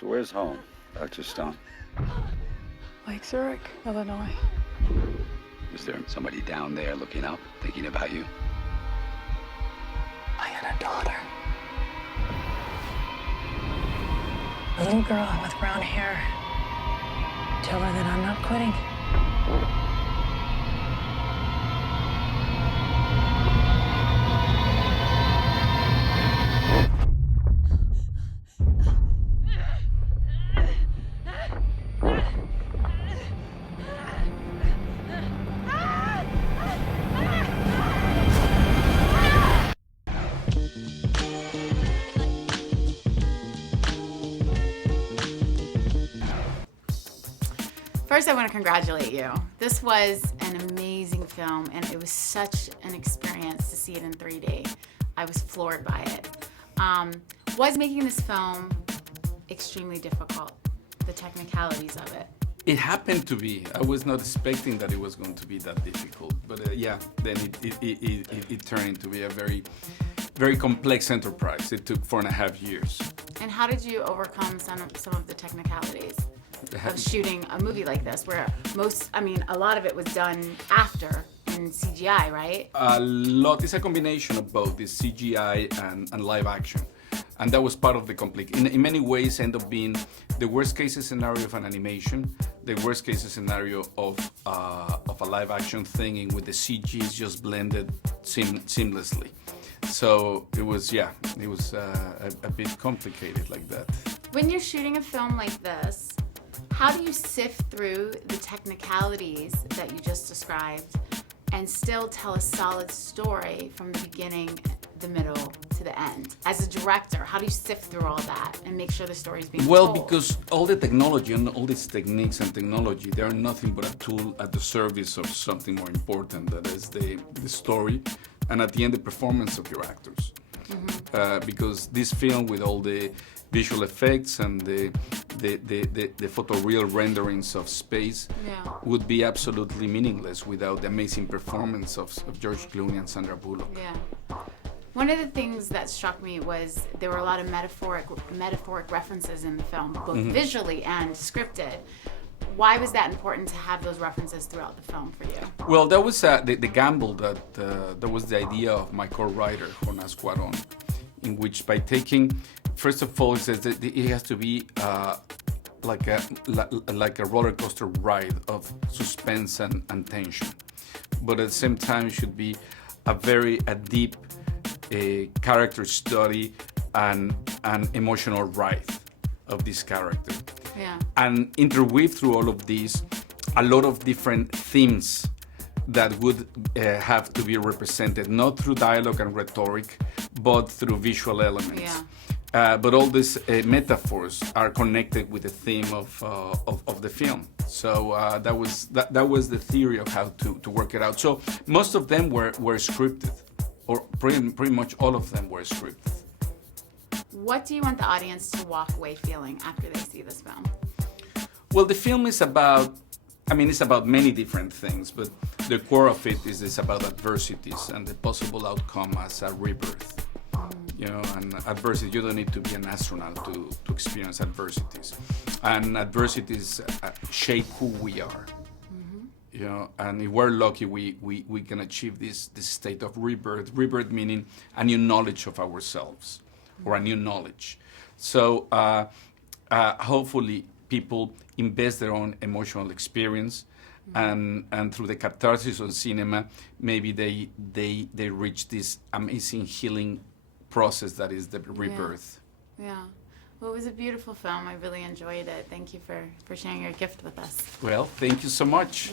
So where's home, Dr. Stone? Lake Zurich, Illinois. Is there somebody down there looking up, thinking about you? I had a daughter. A little girl with brown hair. Tell her that I'm not quitting. First, I want to congratulate you. This was an amazing film, and it was such an experience to see it in 3D. I was floored by it. Was making this film extremely difficult, the technicalities of it? It happened to be. I was not expecting that it was going to be that difficult, but yeah, then it turned into be a very, very complex enterprise. It took 4.5 years. And how did you overcome some of the technicalities of shooting a movie like this, where a lot of it was done after in CGI, right? A lot. It's a combination of both, the CGI and live action. And that was part of the complete. In many ways, end up being the worst case scenario of an animation, the worst case scenario of a live action thing, and with the CGs just blended seamlessly. So it was a bit complicated like that. When you're shooting a film like this, how do you sift through the technicalities that you just described and still tell a solid story from the beginning, the middle, to the end? As a director, how do you sift through all that and make sure the story is being told? Well, because all the technology and all these techniques and technology, they are nothing but a tool at the service of something more important, that is the story, and at the end, the performance of your actors. Mm-hmm. Because this film, with all the visual effects and the photoreal renderings of space, would be absolutely meaningless without the amazing performance of George Clooney and Sandra Bullock. Yeah. One of the things that struck me was there were a lot of metaphoric references in the film, both visually and scripted. Why was that important to have those references throughout the film for you? Well, that was the gamble that was the idea of my co-writer, Alfonso Cuarón, in which by taking, first of all, it says that it has to be like a roller coaster ride of suspense and tension, but at the same time, it should be a deep character study and an emotional ride of this character. Yeah. And interweave through all of these a lot of different themes that would have to be represented, not through dialogue and rhetoric, but through visual elements. Yeah. But all these metaphors are connected with the theme of the film. So that was the theory of how to work it out. So most of them were scripted, or pretty much all of them were scripted. What do you want the audience to walk away feeling after they see this film? Well, the film is about, it's about many different things, but the core of it is about adversities and the possible outcome as a rebirth. You know, and adversity, you don't need to be an astronaut to experience adversities. And adversities shape who we are. You know, and if we're lucky, we can achieve this state of rebirth. Rebirth meaning a new knowledge of ourselves, or a new knowledge. So hopefully people invest their own emotional experience, and through the catharsis of cinema, maybe they reach this amazing healing process that is the rebirth. Yeah. Well, it was a beautiful film. I really enjoyed it. Thank you for sharing your gift with us. Well, thank you so much.